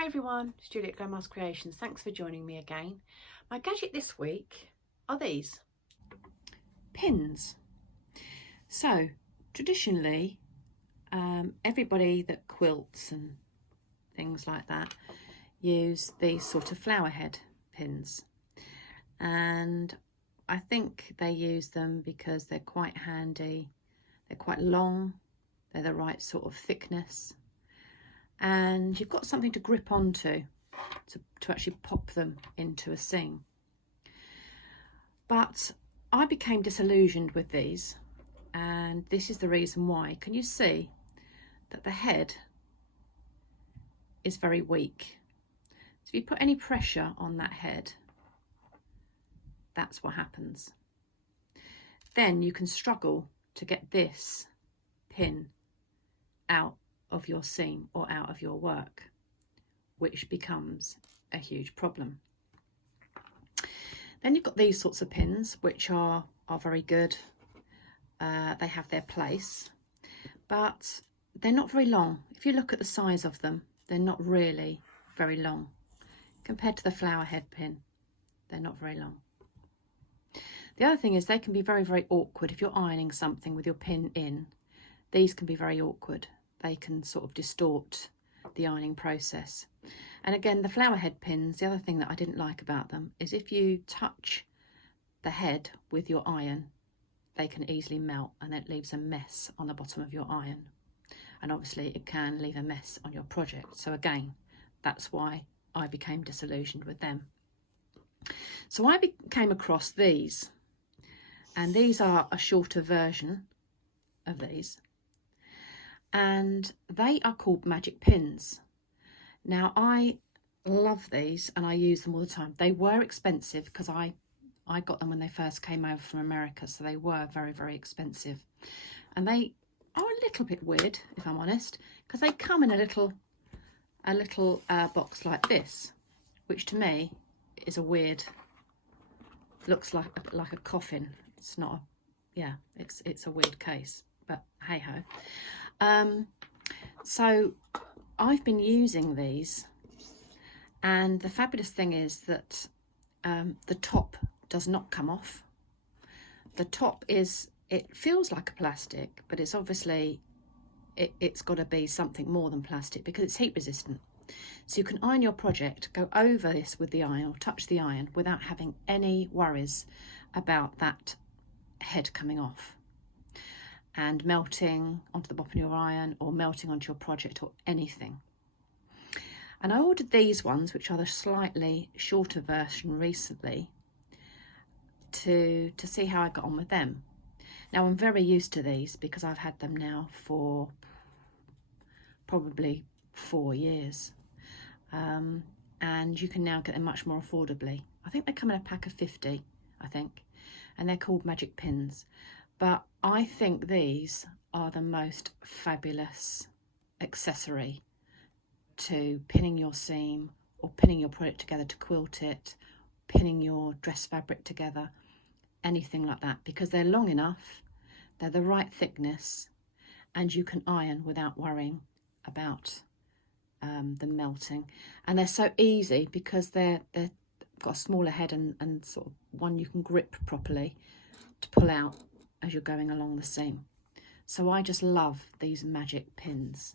Hi everyone, it's Juliet Grandma's Creations. Thanks for joining me again. My gadget this week are these pins. So traditionally, everybody that quilts and things like that use these sort of flower head pins, and I think they use them because they're quite handy, they're quite long, they're the right sort of thickness, and you've got something to grip onto to actually pop them into a seam. But I became disillusioned with these, and this is the reason why. Can you see that the head is very weak? So if you put any pressure on that head, that's what happens. Then you can struggle to get this pin out of your seam or out of your work, which becomes a huge problem. Then you've got these sorts of pins, which are very good. They have their place, but they're not very long. If you look at the size of them, they're not really very long. Compared to the flower head pin, they're not very long. The other thing is they can be very, very awkward. If you're ironing something with your pin in, these can be very awkward. They can sort of distort the ironing process. And again, the flower head pins, the other thing that I didn't like about them is if you touch the head with your iron, they can easily melt, and it leaves a mess on the bottom of your iron. And obviously it can leave a mess on your project. So again, that's why I became disillusioned with them. So I came across these, and these are a shorter version of these, and they are called magic pins. Now I love these and I use them all the time. They were expensive because I got them when they first came over from America, so they were very, very expensive. And they are a little bit weird, if I'm honest, because they come in a little box like this, which to me is a weird, looks like a coffin. It's not a, yeah, it's a weird case, but hey ho. So I've been using these, and the fabulous thing is that the top does not come off. The top it feels like a plastic, but it's obviously, it's got to be something more than plastic because it's heat resistant. So you can iron your project, go over this with the iron or touch the iron without having any worries about that head coming off and melting onto the bottom of your iron or melting onto your project or anything. And I ordered these ones, which are the slightly shorter version, recently to see how I got on with them. Now I'm very used to these because I've had them now for probably 4 years, and you can now get them much more affordably. I think they come in a pack of 50, I think, and they're called magic pins. But I think these are the most fabulous accessory to pinning your seam or pinning your project together to quilt it, pinning your dress fabric together, anything like that, because they're long enough, they're the right thickness, and you can iron without worrying about them melting. And they're so easy because they've got a smaller head and sort of one you can grip properly to pull out as you're going along the seam. So I just love these magic pins.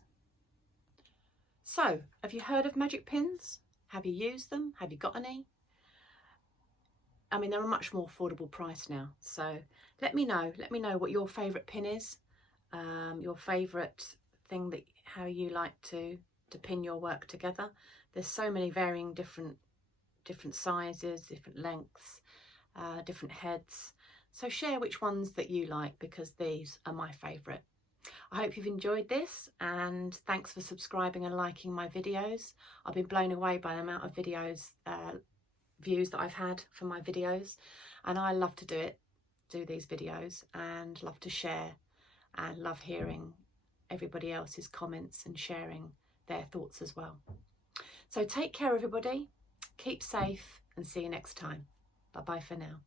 So, have you heard of magic pins? Have you used them? Have you got any? I mean, they're a much more affordable price now. So let me know what your favourite pin is, your favourite thing, that how you like to pin your work together. There's so many varying different sizes, different lengths, different heads. So share which ones that you like, because these are my favourite. I hope you've enjoyed this, and thanks for subscribing and liking my videos. I've been blown away by the amount of videos, views that I've had for my videos, and I love to do these videos, and love to share, and love hearing everybody else's comments and sharing their thoughts as well. So take care everybody, keep safe, and see you next time. Bye bye for now.